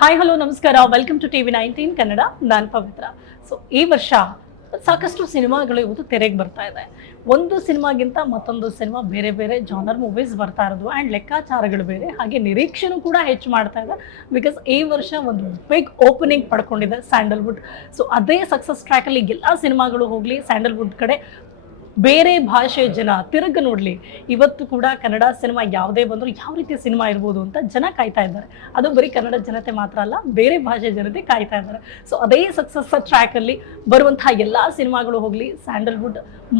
Hi hello ನಮಸ್ಕಾರ. Welcome to TV nineteen Kannada ನಾನು ಪವಿತ್ರ. So ಈ ವರ್ಷ ಸಾಕಷ್ಟು ಸಿನಿಮಾಗಳು ಇವತ್ತು ತೆರೆಗೆ ಬರ್ತಾ ಇದೆ. ಒಂದು ಸಿನಿಮಾಗಿಂತ ಮತ್ತೊಂದು ಸಿನಿಮಾ ಬೇರೆ ಬೇರೆ ಜಾನರ್ ಮೂವೀಸ್ ಬರ್ತಾ ಇರೋದು. ಆ್ಯಂಡ್ ಲೆಕ್ಕಾಚಾರಗಳು ಬೇರೆ. ಹಾಗೆ ನಿರೀಕ್ಷೆನೂ ಕೂಡ ಹೆಚ್ಚು ಮಾಡ್ತಾ ಇದೆ. ಬಿಕಾಸ್ ಈ ವರ್ಷ ಒಂದು ಬಿಗ್ ಓಪನಿಂಗ್ ಪಡ್ಕೊಂಡಿದೆ ಸ್ಯಾಂಡಲ್ವುಡ್ ಸೊ ಅದೇ ಸಕ್ಸಸ್ ಟ್ರ್ಯಾಕಲ್ಲಿ ಎಲ್ಲ ಸಿನಿಮಾಗಳು ಹೋಗಲಿ ಸ್ಯಾಂಡಲ್ವುಡ್ ಕಡೆ ಬೇರೆ ಭಾಷೆ ಜನ ತಿರುಗ ನೋಡಲಿ, ಇವತ್ತು ಕೂಡ ಕನ್ನಡ ಸಿನಿಮಾ ಯಾವುದೇ ಬಂದರೂ ಯಾವ ರೀತಿ ಸಿನಿಮಾ ಇರ್ಬೋದು ಅಂತ ಜನ ಕಾಯ್ತಾ ಇದ್ದಾರೆ. ಅದು ಬರೀ ಕನ್ನಡ ಜನತೆ ಮಾತ್ರ ಅಲ್ಲ, ಬೇರೆ ಭಾಷೆ ಜನತೆ ಕಾಯ್ತಾ ಇದ್ದಾರೆ. ಸೊ ಅದೇ ಸಕ್ಸಸ್ ಟ್ರ್ಯಾಕಲ್ಲಿ ಬರುವಂತಹ ಎಲ್ಲ ಸಿನಿಮಾಗಳು ಹೋಗಲಿ ಸ್ಯಾಂಡಲ್ವುಡ್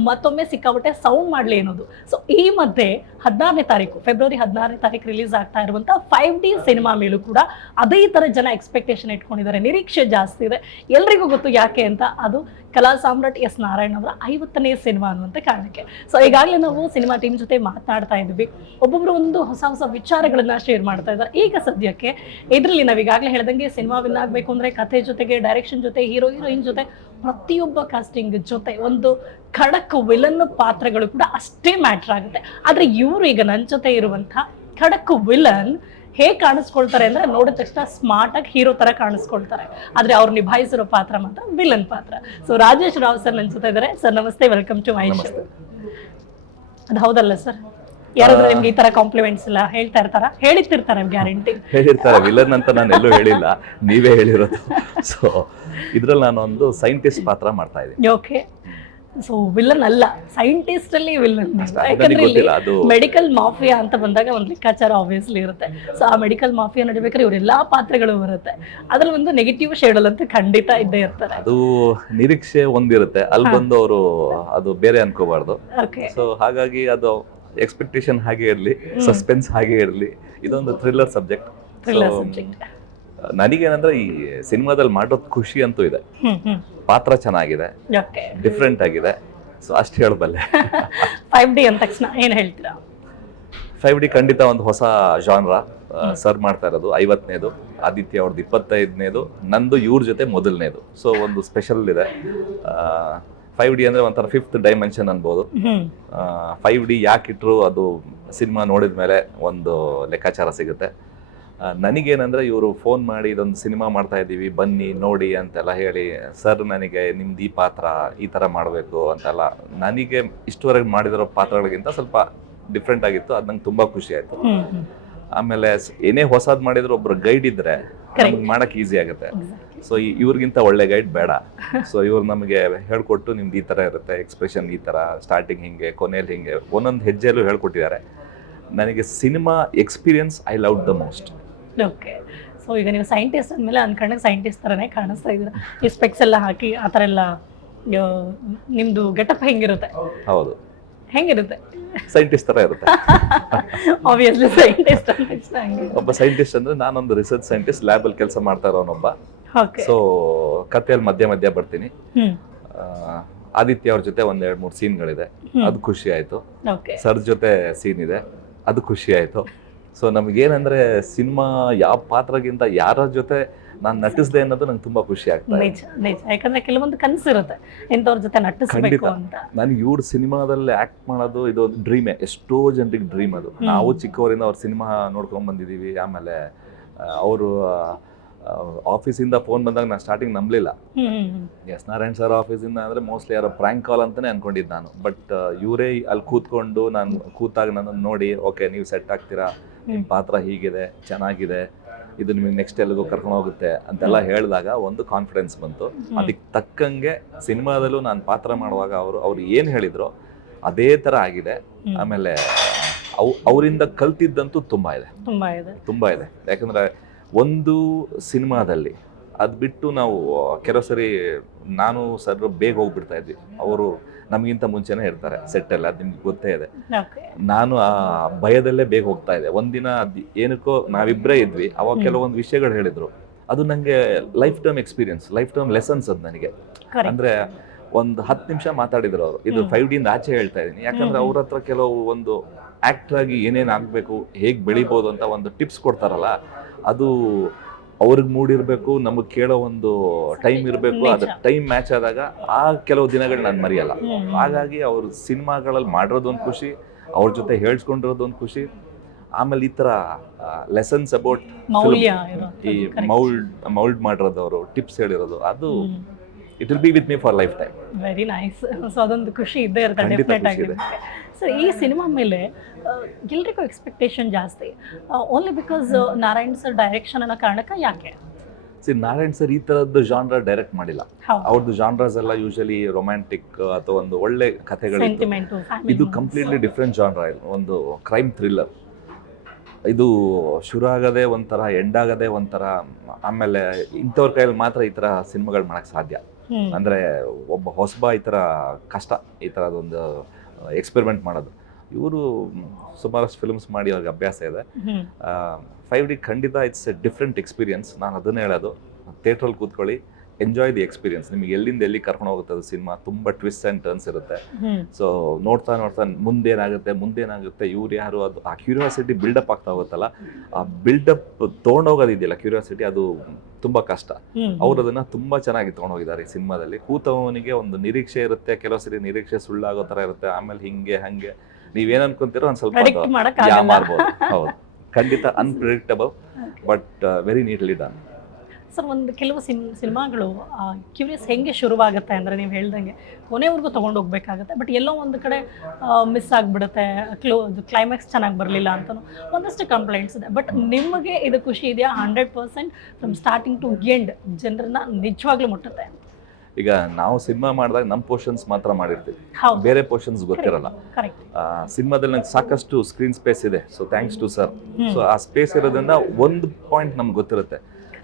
ಮತ್ತೊಮ್ಮೆ ಸಿಕ್ಕಾಪಟ್ಟೆ ಸೌಂಡ್ ಮಾಡಲಿ ಅನ್ನೋದು. ಸೊ ಈ ಮಧ್ಯೆ ಹದಿನಾರನೇ ತಾರೀಕು ಫೆಬ್ರವರಿ ಹದಿನಾರನೇ ತಾರೀಕು ರಿಲೀಸ್ ಆಗ್ತಾ ಇರುವಂಥ ಫೈವ್ ಡಿ ಸಿನಿಮಾ ಮೇಲೂ ಕೂಡ ಅದೇ ಥರ ಜನ ಎಕ್ಸ್ಪೆಕ್ಟೇಷನ್ ಇಟ್ಕೊಂಡಿದ್ದಾರೆ. ನಿರೀಕ್ಷೆ ಜಾಸ್ತಿ ಇದೆ. ಎಲ್ರಿಗೂ ಗೊತ್ತು ಯಾಕೆ ಅಂತ? ಅದು ಕಲಾ ಸಾಮ್ರಾಟ್ ಎಸ್ ನಾರಾಯಣ್ ಅವರ ಐವತ್ತನೇ ಸಿನಿಮಾ ಅನ್ನುವಂಥ ಕಾರಣಕ್ಕೆ. ಸೊ ಈಗಾಗಲೇ ನಾವು ಸಿನಿಮಾ ಟೀಮ್ ಜೊತೆ ಮಾತನಾಡ್ತಾ ಇದ್ವಿ ಒಬ್ಬೊಬ್ರು ಒಂದು ಹೊಸ ಹೊಸ ವಿಚಾರಗಳನ್ನ ಶೇರ್ ಮಾಡ್ತಾ ಇದ್ದಾರೆ. ಈಗ ಸದ್ಯಕ್ಕೆ ಇದರಲ್ಲಿ ನಾವು ಈಗಾಗಲೇ ಹೇಳ್ದಂಗೆ ಸಿನಿಮಾ ವಿನ್ ಆಗಬೇಕು ಅಂದರೆ ಕಥೆ ಜೊತೆಗೆ ಡೈರೆಕ್ಷನ್ ಜೊತೆ ಹೀರೋ ಹೀರೋಯಿನ್ ಜೊತೆ ಪ್ರತಿಯೊಬ್ಬ ಕಾಸ್ಟಿಂಗ್ ಜೊತೆ ಒಂದು ಖಡಕ್ ವಿಲನ್ ಪಾತ್ರಗಳು ಕೂಡ ಅಷ್ಟೇ ಮ್ಯಾಟ್ರ್ ಆಗುತ್ತೆ. ಆದರೆ ಇವರು ಈಗ ನನ್ನ ಜೊತೆ ಇರುವಂಥ ಖಡಕ್ ವಿಲನ್ ಹೇಗೆ ಕಾಣಿಸ್ಕೊಳ್ತಾರೆ ಅಂದ್ರೆ ನೋಡಿದ ತಕ್ಷಣ ಸ್ಮಾರ್ಟ್ ಆಗಿ ಹೀರೋ ತರ ಕಾಣಿಸ್ಕೊಳ್ತಾರೆ. ಆದರೆ ಅವ್ರು ನಿಭಾಯಿಸಿರೋ ಪಾತ್ರ ಮಾತ್ರ ವಿಲನ್ ಪಾತ್ರ. ಸೊ ರಾಜೇಶ್ ರಾವ್ ಸರ್ ನನ್ನ ಜೊತೆ ಇದ್ದಾರೆ. ಸರ್ ನಮಸ್ತೆ. ವೆಲ್ಕಮ್ ಟು ಮೈ ಶೋ ಅದು ಹೌದಲ್ಲ ಸರ್ ಯಾರಾದ್ರೂ ನಿಮ್ಗೆ ಈ ತರ ಕಾಂಪ್ಲಿಮೆಂಟ್ಸ್ ಎಲ್ಲ ಹೇಳ್ತಾ ಇರ್ತಾರ? ಹೇಳಿರ್ತಾರ ಗ್ಯಾರಂಟಿ ಹೇಳಿರ್ತಾರೆ ವಿಲನ್ ಅಂತ ನಾನು ಎಲ್ಲೂ ಹೇಳಿಲ್ಲ. ನೀವೇ ಹೇಳಿರೋದು. ಸೊ ಇದ್ರಲ್ಲಿ ನಾನು ಒಂದು ಸೈಂಟಿಸ್ಟ್ ಪಾತ್ರ ಮಾಡ್ತಾ ಇದ್ದೀನಿ. ಓಕೆ ಸೊ ವಿಲನ್ ಅಲ್ಲ. ಸೈಂಟಿಸ್ಟ್ ಅಲ್ಲಿ ವಿಲನ್ ಯಾಕಂದ್ರೆ ಇಲ್ಲಿ ಅದು ಮೆಡಿಕಲ್ ಮಾಫಿಯಾ ಅಂತ ಬಂದಾಗ ಒಂದು ಲೆಕ್ಕಾಚಾರ ಆಬ್ವಿಯಸ್ಲಿ ಇರುತ್ತೆ. ಸೊ ಆ ಮೆಡಿಕಲ್ ಮಾಫಿಯಾ ನಡಿಬೇಕಾದ್ರೆ ಇವರೆಲ್ಲಾ ಪಾತ್ರಗಳು ಬರುತ್ತೆ. ಅದ್ರಲ್ಲಿ ಒಂದು ನೆಗೆಟಿವ್ ಶೇಡಲ್ ಅಂತ ಖಂಡಿತ ಇದ್ದೇ ಇರ್ತಾರೆ. ಅದು ನಿರೀಕ್ಷೆ ಒಂದಿರುತ್ತೆ. ಅಲ್ಲಿ ಬಂದು ಅವರು ಅದು ಬೇರೆ ಅನ್ಕೋಬಾರ್ದು. ಸೊ ಹಾಗಾಗಿ ಅದು ಎಕ್ಸ್ಪೆಕ್ಟೇಷನ್ ಹಾಗೆ ಇರಲಿ ಸಸ್ಪೆನ್ಸ್ ಹಾಗೆ ಇರಲಿ ಇದೊಂದು ಥ್ರಿಲ್ಲರ್ ಸಬ್ಜೆಕ್ಟ್ ನನಗೇನಂದ್ರೆ ಈ ಸಿನಿಮಾದಲ್ಲಿ ಮಾಡೋದು ಖುಷಿ ಅಂತೂ ಇದೆ. ಪಾತ್ರ ಚೆನ್ನಾಗಿದೆ. ಡಿಫ್ರೆಂಟ್ ಆಗಿದೆ. ಸೊ ಅಷ್ಟು ಹೇಳಬಲ್ಲೆ. ಫೈವ್ ಡಿ ಅಂದ ತಕ್ಷಣ ಏನು ಹೇಳ್ತೀರಾ? ಫೈವ್ ಡಿ ಖಂಡಿತ ಒಂದು ಹೊಸ ಜಾನ್ರ ಸರ್ ಮಾಡ್ತಾ ಇರೋದು. ಐವತ್ತನೇದು ಆದಿತ್ಯ ಅವ್ರದ್ದು ಇಪ್ಪತ್ತೈದನೇದು ನಂದು ಇವ್ರ ಜೊತೆ ಮೊದಲನೇದು. ಸೊ ಒಂದು ಸ್ಪೆಷಲ್ ಇದೆ. ಫೈವ್ ಡಿ ಅಂದ್ರೆ ಒಂಥರ ಫಿಫ್ತ್ ಡೈಮೆನ್ಷನ್ ಅನ್ಬೋದು. ಫೈವ್ ಡಿ ಯಾಕಿಟ್ರು ಅದು ಸಿನಿಮಾ ನೋಡಿದ ಮೇಲೆ ಒಂದು ಲೆಕ್ಕಾಚಾರ ಸಿಗುತ್ತೆ. ನನಗೇನಂದ್ರೆ ಇವರು ಫೋನ್ ಮಾಡಿ ಇದೊಂದು ಸಿನಿಮಾ ಮಾಡ್ತಾ ಇದ್ದೀವಿ ಬನ್ನಿ ನೋಡಿ ಅಂತೆಲ್ಲ ಹೇಳಿ ಸರ್ ನನಗೆ ನಿಮ್ದು ಈ ಪಾತ್ರ ಈ ಥರ ಮಾಡಬೇಕು ಅಂತೆಲ್ಲ. ನನಗೆ ಇಷ್ಟುವರೆಗೆ ಮಾಡಿದಿರೋ ಪಾತ್ರಗಳಿಗಿಂತ ಸ್ವಲ್ಪ ಡಿಫ್ರೆಂಟ್ ಆಗಿತ್ತು ಅದು ನಂಗೆ ತುಂಬ ಖುಷಿ ಆಯಿತು. ಆಮೇಲೆ ಏನೇ ಹೊಸದು ಮಾಡಿದ್ರು ಒಬ್ರು ಗೈಡ್ ಇದ್ರೆ ನಮ್ಗೆ ಮಾಡಕ್ ಈಸಿ ಆಗುತ್ತೆ. ಸೊ ಇವ್ರಿಗಿಂತ ಒಳ್ಳೆ ಗೈಡ್ ಬೇಡ. ಸೊ ಇವ್ರು ನಮಗೆ ಹೇಳ್ಕೊಟ್ಟು ನಿಮ್ದು ಈ ತರ ಇರುತ್ತೆ ಎಕ್ಸ್ಪ್ರೆಷನ್ ಈ ತರ ಸ್ಟಾರ್ಟಿಂಗ್ ಹಿಂಗೆ ಕೊನೆಯಲ್ಲಿ ಹಿಂಗೆ ಒಂದೊಂದು ಹೆಜ್ಜೆಯಲ್ಲೂ ಹೇಳ್ಕೊಟ್ಟಿದ್ದಾರೆ. ನನಗೆ cinema experience I love the most okay so ಈಗ ನೀವು ಸೈಂಟಿಸ್ಟ್ ಅಂದಮೇಲೆ ಅನ್ಕೊಂಡಾಗ ಸೈಂಟಿಸ್ಟ್ ಥರನೇ ಕಾಣಿಸ್ತಾ ಇದ್ದೀರಾ ಈ ಸ್ಪೆಕ್ಸ್ ಎಲ್ಲ ಹಾಕಿ ಆ ಥರ ಎಲ್ಲ ನಿಮ್ಮದು ಗೆಟಪ್ ಹೆಂಗಿರುತ್ತೆ? ಹೌದು. ಹೆಂಗಿರುತ್ತೆ? ಸೈಂಟಿಸ್ಟ್ ತರ ಇರುತ್ತೆ. ಆಬ್ವಿಯಸ್ಲಿ ಸೈಂಟಿಸ್ಟ್ ಒಬ್ಬ ಸೈಂಟಿಸ್ಟ್ ಅಂದ್ರೆ ನಾನೊಂದು ರಿಸರ್ಚ್ ಸೈಂಟಿಸ್ಟ್ ಲ್ಯಾಬಲ್ಲಿ ಕೆಲಸ ಮಾಡ್ತಾ ಇರೋನೊಬ್ಬ. ಸೊ ಕಥೆಯಲ್ಲಿ ಮಧ್ಯ ಮಧ್ಯ ಬರ್ತೀನಿ. ಆದಿತ್ಯ ಅವ್ರ ಜೊತೆ ಒಂದ್ ಎರಡ್ ಮೂರ್ ಸೀನ್ಗಳಿದೆ. ಅದು ಖುಷಿ ಆಯ್ತು. ಸರ್ ಜೊತೆ ಸೀನ್ ಇದೆ. ಅದು ಖುಷಿ ಆಯ್ತು. ಸೊ ನಮ್ಗೇನಂದ್ರೆ ಸಿನಿಮಾ ಯಾವ ಪಾತ್ರಗಿಂತ ಯಾರ ಜೊತೆ ನಾನು ನಟಿಸ್ದೆ ಅನ್ನೋದು ನಂಗೆ ತುಂಬಾ ಖುಷಿ ಆಗ್ತದೆ ನಿಜ ನಿಜ. ಯಾಕಂದ್ರೆ ಕೆಲವೊಂದು ಕನಸಿರುತ್ತೆ. ಇಂಥವ್ರ ಜೊತೆ ನಟಿಸ್ಬೇಕು. ಅಂತ. ನನಗೆ ಇವ್ರ ಸಿನಿಮಾದಲ್ಲಿ ಆಕ್ಟ್ ಮಾಡೋದು ಇದೊಂದು ಡ್ರೀಮೇ ಎಷ್ಟೋ ಜನರಿಗೆ ಡ್ರೀಮ್ ಅದು. ನಾವು ಚಿಕ್ಕವರಿಂದ ಅವ್ರ ಸಿನಿಮಾ ನೋಡ್ಕೊಂಡ್ ಬಂದಿದೀವಿ. ಆಮೇಲೆ ಅವರು ಆಫೀಸಿಂದ ಫೋನ್ ಬಂದಾಗ ನಾನು ಸ್ಟಾರ್ಟಿಂಗ್ ನಂಬಲಿಲ್ಲ. ಎಸ್ ನಾರಾಯಣ್ ಸರ್ ಆಫೀಸಿಂದ ಅಂದ್ರೆ ಮೋಸ್ಟ್ಲಿ ಯಾರೋ ಪ್ರ್ಯಾಂಕ್ ಕಾಲ್ ಅಂತಾನೆ ಅನ್ಕೊಂಡಿದ್ದು ನಾನು. ಬಟ್ ಇವರೇ ಅಲ್ಲಿ ಕೂತ್ಕೊಂಡು ನಾನು ಕೂತಾಗ ನನ್ನನ್ನು ನೋಡಿ ಓಕೆ ನೀವು ಸೆಟ್ ಆಗ್ತೀರಾ? ನಿಮ್ಮ ಪಾತ್ರ ಹೀಗಿದೆ ಚೆನ್ನಾಗಿದೆ. ಇದು ನಿಮಗೆ ನೆಕ್ಸ್ಟ್ ಎಲ್ಲಿಗೂ ಕರ್ಕೊಂಡು ಹೋಗುತ್ತೆ ಅಂತೆಲ್ಲ ಹೇಳಿದಾಗ ಒಂದು ಕಾನ್ಫಿಡೆನ್ಸ್ ಬಂತು. ಅದಕ್ಕೆ ತಕ್ಕಂಗೆ ಸಿನಿಮಾದಲ್ಲೂ ನಾನು ಪಾತ್ರ ಮಾಡುವಾಗ ಅವರು ಅವ್ರು ಏನು ಹೇಳಿದ್ರು ಅದೇ ಥರ ಆಗಿದೆ. ಆಮೇಲೆ ಅವರಿಂದ ಕಲ್ತಿದ್ದಂತೂ ತುಂಬಾ ಇದೆ. ತುಂಬಾ ಇದೆ. ತುಂಬಾ ಇದೆ. ಯಾಕಂದ್ರೆ ಒಂದು ಸಿನಿಮಾದಲ್ಲಿ ಅದು ಬಿಟ್ಟು ನಾವು ಕೆಲವು ಸರಿ ನಾನು ಸರ್ ಬೇಗ ಹೋಗ್ಬಿಡ್ತಾ ಇದ್ವಿ. ಅವರು ನಮಗಿಂತ ಮುಂಚೆನೇ ಇರ್ತಾರೆ ಸೆಟ್ಟಲ್ಲಿ ಅದು ನಿಮ್ಗೆ ಗೊತ್ತೇ ಇದೆ. ನಾನು ಆ ಭಯದಲ್ಲೇ ಬೇಗ ಹೋಗ್ತಾ ಇದ್ದೆ. ಒಂದಿನ ಅದು ಏನಕ್ಕೋ ನಾವಿಬ್ಬರೇ ಇದ್ವಿ. ಅವಾಗ. ಕೆಲವೊಂದು ವಿಷಯಗಳು ಹೇಳಿದ್ರು. ಅದು ನನಗೆ lifetime experience lifetime lessons ಅದು ನನಗೆ. ಅಂದ್ರೆ ಒಂದು ಹತ್ತು ನಿಮಿಷ ಮಾತಾಡಿದ್ರು ಅವರು. ಇದು. ಫೈವ್ ಡಿಯಿಂದ ಆಚೆ ಹೇಳ್ತಾ ಇದ್ದೀನಿ. ಯಾಕಂದ್ರೆ. ಅವ್ರ ಹತ್ರ ಕೆಲವು ಒಂದು ಆಕ್ಟರ್ ಆಗಿ ಆಗಬೇಕು ಆಗ್ಬೇಕು ಹೇಗ್ ಬೆಳಿಬೋದು ಅಂತ ಒಂದು ಟಿಪ್ಸ್ ಕೊಡ್ತಾರಲ್ಲ ಅದು ಅವ್ರಿಗೆ ಮೂಡಿರಬೇಕು ನಮಗೆ ಕೇಳೋ ಒಂದು ಟೈಮ್ ಇರಬೇಕು ಅದು ಟೈಮ್ ಮ್ಯಾಚ್ ಆದಾಗ ಆ ಕೆಲವು ದಿನಗಳು ನಾನು ಮರೆಯಲ್ಲ. ಹಾಗಾಗಿ ಅವರು ಸಿನಿಮಾಗಳಲ್ಲಿ ಮಾಡಿರೋದೊಂದು ಖುಷಿ ಅವ್ರ ಜೊತೆ ಹೇಳ್ಸ್ಕೊಂಡಿರೋದೊಂದು ಖುಷಿ. ಆಮೇಲೆ ಈ ತರ ಲೆಸನ್ಸ್ ಅಬೌಟ್ ಈ ಮೌಲ್ಡ್ ಮೌಲ್ಡ್ ಮಾಡಿರೋದು ಅವರು ಟಿಪ್ಸ್ ಹೇಳಿರೋದು ಅದು it will be with me for lifetime very nice so ಅದೊಂದು ಖುಷಿ ಇದ್ದೇ ಇರುತ್ತೆ ಡೆಫಿನೆಟ್ ಆಗಿ. ಸರ್ ಈ ಸಿನಿಮಾ ಮೇಲೆ ಎಲ್ರಿಗೂ ಎಕ್ಸ್ಪೆಕ್ಟೇಷನ್ ಜಾಸ್ತಿ. Only because Narayan sir direction ಅನ್ನೋ ಕಾರಣಕ್ಕೆ ಯಾಕೆ? ಸಿ ನಾರಾಯಣ್ ಸರ್ ಈ ತರದ್ದು ಜಾನ್ರ ಡೈರೆಕ್ಟ್ ಮಾಡಿಲ್ಲ. ಅವ್ರದ್ದು ಜಾನ್ರಾಸ್ ಎಲ್ಲ ಯೂಶಲಿ ರೊಮ್ಯಾಂಟಿಕ್ ಅಥವಾ ಒಂದು ಒಳ್ಳೆ ಕಥೆಗಳು ಇದು ಕಂಪ್ಲೀಟ್ಲಿ ಡಿಫ್ರೆಂಟ್ ಜಾನ್ರ ಒಂದು ಕ್ರೈಮ್ ಥ್ರಿಲ್ಲರ್ ಇದು ಶುರು ಆಗದೆ ಒಂಥರ ಎಂಡ್ ಆಗದೆ ಒಂಥರ ಆಮೇಲೆ ಇಂಥವ್ರ ಕೈಯಲ್ಲಿ ಮಾತ್ರ ಈ ತರ ಸಿನಿಮಾಗಳು ಮಾಡಕ್ ಸಾಧ್ಯ. ಅಂದ್ರೆ ಒಬ್ಬ ಹೊಸಬ ಈ ತರ ಕಷ್ಟ ಈ ಥರದೊಂದು ಎಕ್ಸ್ಪೆರಿಮೆಂಟ್ ಮಾಡೋದು. ಇವರು ಸುಮಾರಷ್ಟು ಫಿಲ್ಮ್ಸ್ ಮಾಡಿ ಅವ್ರಿಗೆ ಅಭ್ಯಾಸ ಇದೆ. ಫೈವ್ ಡಿ ಖಂಡಿತ ಇಟ್ಸ್ ಎ ಡಿಫ್ರೆಂಟ್ ಎಕ್ಸ್ಪೀರಿಯನ್ಸ್ ನಾನು ಅದನ್ನು ಹೇಳೋದು. ಥಿಯೇಟ್ರಲ್ಲಿ ಕೂತ್ಕೊಳ್ಳಿ ಎಂಜಾಯ್ ದಿ ಎಕ್ಸ್ಪೀರಿಯನ್ಸ್ ನಿಮಗೆ ಎಲ್ಲಿಂದ ಎಲ್ಲಿ ಕರ್ಕೊಂಡು ಹೋಗುತ್ತೆ ಅದು ಸಿನಿಮಾ ತುಂಬ ಟ್ವಿಸ್ಟ್ ಆ್ಯಂಡ್ ಟರ್ನ್ಸ್ ಇರುತ್ತೆ. ಸೊ ನೋಡ್ತಾ ನೋಡ್ತಾ ಮುಂದೇನಾಗುತ್ತೆ ಮುಂದೇನಾಗುತ್ತೆ ಇವ್ರು ಯಾರು ಅದು ಆ ಕ್ಯೂರಿಯಾಸಿಟಿ ಬಿಲ್ಡಪ್ ಆಗ್ತಾ ಹೋಗುತ್ತಲ್ಲ ಆ ಬಿಲ್ಡಪ್ ತೊಗೊಂಡೋಗೋದಿದೆಯಲ್ಲ ಕ್ಯೂರಿಯಾಸಿಟಿ ಅದು ತುಂಬ ಕಷ್ಟ. ಅವ್ರು ಅದನ್ನ ತುಂಬಾ ಚೆನ್ನಾಗಿ ತೊಗೊಂಡೋಗಿದ್ದಾರೆ ಈ ಸಿನಿಮಾದಲ್ಲಿ ಕೂತವನಿಗೆ ಒಂದು ನಿರೀಕ್ಷೆ ಇರುತ್ತೆ ಕೆಲವು ಸರಿ ನಿರೀಕ್ಷೆ ಸುಳ್ಳಾಗೋ ತರ ಇರುತ್ತೆ ಆಮೇಲೆ ಹಿಂಗೆ ಹಂಗೆ. ನೀವೇನ್ ಅನ್ಕೊಂತೀರೋ ಒಂದ್ ಸ್ವಲ್ಪ ಮಾಡ್ಬೋದು. ಹೌದು. ಖಂಡಿತ unpredictable but very neatly done sir ಒಂದು ಕೆಲವು ಸಿನ್ ಸಿನಿಮಾಗಳು ಕ್ಯೂರಿಯಸ್ ಹೆಂಗೆ ಶುರುವಾಗುತ್ತೆ ಅಂದರೆ ನೀವು ಹೇಳ್ದಂಗೆ ಕೊನೆವರೆಗೂ ತೊಗೊಂಡು ಹೋಗ್ಬೇಕಾಗತ್ತೆ ಬಟ್ ಎಲ್ಲೋ ಒಂದು ಕಡೆ ಮಿಸ್ ಆಗಿಬಿಡುತ್ತೆ ಕ್ಲೋ ಕ್ಲೈಮ್ಯಾಕ್ಸ್ ಚೆನ್ನಾಗಿ ಬರಲಿಲ್ಲ ಅಂತಲೂ ಒಂದಷ್ಟು ಕಂಪ್ಲೇಂಟ್ಸ್ ಇದೆ. ಬಟ್ ನಿಮಗೆ ಇದು ಖುಷಿ ಇದೆಯಾ? Hundred percent from starting to end ಜನರನ್ನ ನಿಜವಾಗ್ಲೂ ಮುಟ್ಟುತ್ತೆ. ಈಗ ನಾವು ಸಿನಿಮಾ ಮಾಡಿದಾಗ ನಮ್ಮ ಪೋರ್ಷನ್ಸ್ ಮಾತ್ರ ಮಾಡಿರ್ತೀವಿ. ಬೇರೆ ಪೋರ್ಷನ್ಸ್ ಗೊತ್ತಿರಲ್ಲ. ಸಿನಿಮಾದಲ್ಲಿ ನಂಗೆ ಸಾಕಷ್ಟು ಸ್ಕ್ರೀನ್ ಸ್ಪೇಸ್ ಇದೆ. So thanks to sir so ಆ ಸ್ಪೇಸ್ ಇರೋದ್ರಿಂದ ಒಂದು ಪಾಯಿಂಟ್ ನಮ್ಗೆ ಗೊತ್ತಿರುತ್ತೆ.